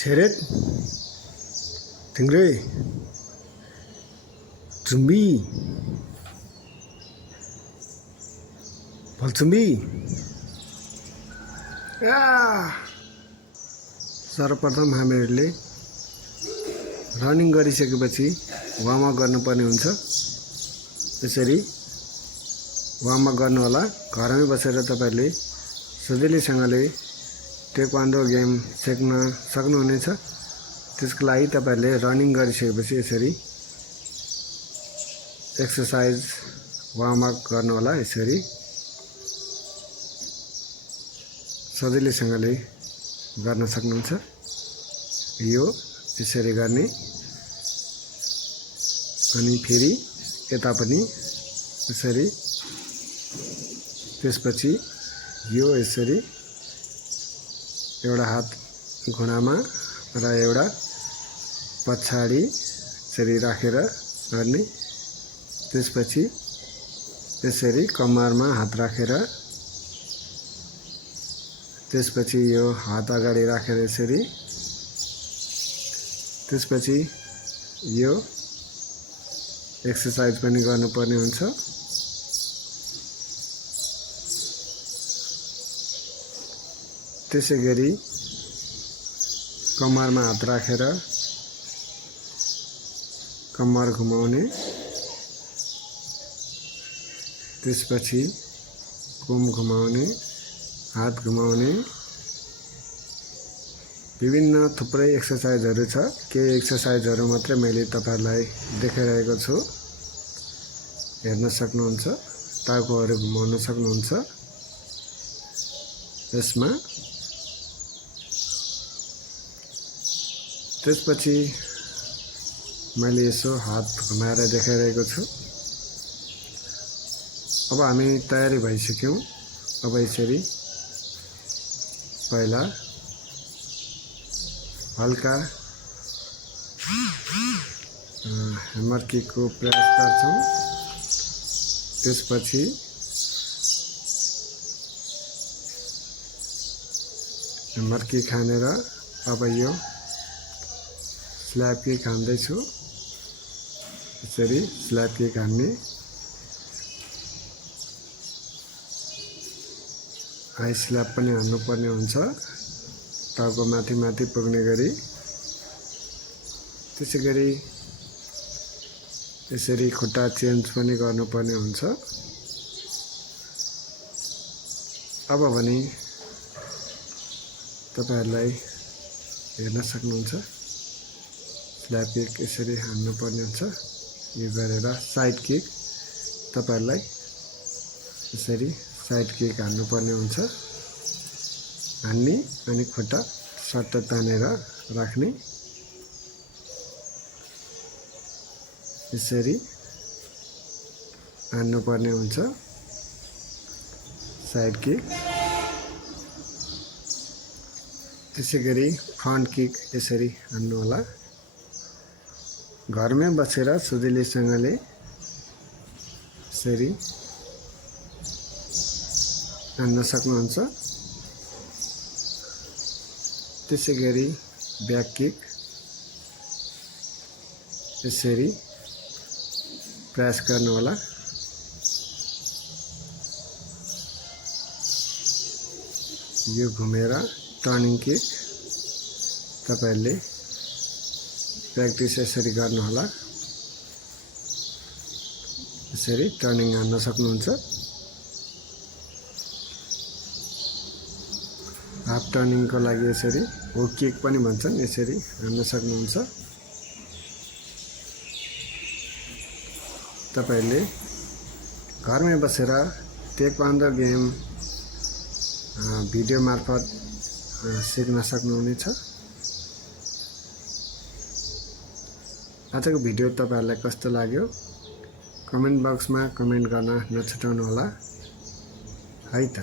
Çeret, Tingray, Tumbi, Baltumbi. सर्वप्रथम हामीहरूले running गरिसकेपछि वार्म अप गर्नुपर्ने हुन्छ। त्यसरी वार्म अप गर्नु होला। घरमै बसेर तपाईहरुले सजिलैसँगले टेक्वान्डो गेम सिक्न सक्नुहुनेछ। त्यसको लागि तपाईहरुले रनिङ गरिसकेपछि यसरी एक्सरसाइज वार्म अप गर्नु होला। यसरी सजिलैसँगले गर्न सक्नुहुन्छ। यो यसरी गर्ने अनि फेरि यता पनि यसरी, त्यसपछि यो यसरी एउटा हात घुँडामा र एउटा पछाडी यसरी राखेर गर्ने। त्यसपछि यसरी कम्मरमा हात राखेर, त्यसपछि यो हात अगाडि राखेर यसरी, त्यसपछि यो एक्सरसाइज पनि गर्नुपर्ने हुन्छ। त्यसैगरी कम्मरमा हात राखेर कम्मर घुमाउने, त्यसपछि कुम घुमाउने, हात घुमाउने। विभिन्न थुप्रै एक्सरसाइजहरु छ। केही एक्सरसाइजहरु मात्रै मैले तपाईहरुलाई देखाइरहेको छु। हेर्न सक्नुहुन्छ। टाउकोहरु घुमाउन सक्नुहुन्छ। यसमा त्यसपछि मैले यसो हात घुमाएर देखाइरहेको छु। अब हामी तयारी भइसक्यौं। अब यसरी पहिला हल्का हैमर किक को प्रयास गर्छौं। त्यसपछि हैमर किक हानेर अब यो स्ल्याप किक हान्दै छु। यसरी स्ल्याप किक हान्ने, हाई स्ल्याप पनि हान्नुपर्ने हुन्छ टाउको माथि माथि पुग्ने गरी। त्यसैगरी यसरी खुट्टा चेन्ज पनि गर्नुपर्ने हुन्छ। अब भने तपाईहरुलाई हेर्न सक्नुहुन्छ। स्ल्याप किक यसरी हान्नुपर्ने हुन्छ। यो गरेर साइड किक तपाईहरुलाई यसरी साइड किक हान्नुपर्ने हुन्छ। हान्ने अनि खुट्टा सट्ट तानेर राख्ने, यसरी हान्नुपर्ने हुन्छ साइड किक। त्यसैगरी फ्रन्ट किक यसरी हान्नु होला। घरमै बसेर सजिलैसँगले यसरी हान्न सक्नुहुन्छ। त्यसैगरी ब्याक किक यसरी प्रयास गर्नु होला। यो घुमेर टर्निङ किक तपाईहरुले प्र्याक्टिस यसरी गर्नु होला। यसरी टर्निङ हान्न सक्नुहुन्छ। हाफ टर्निङ को लागि यसरी हुक किक पनि भन्छन्, यसरी हान्न सक्नुहुन्छ। तपाईहरुले घरमै बसेर टेक्वान्डो गेम भिडियो मार्फत सिक्न सक्नुहुनेछ। आजको भिडियो तपाईहरुलाई कस्तो लाग्यो कमेन्ट बक्समा कमेन्ट गर्न नछुटाउनु होला है त।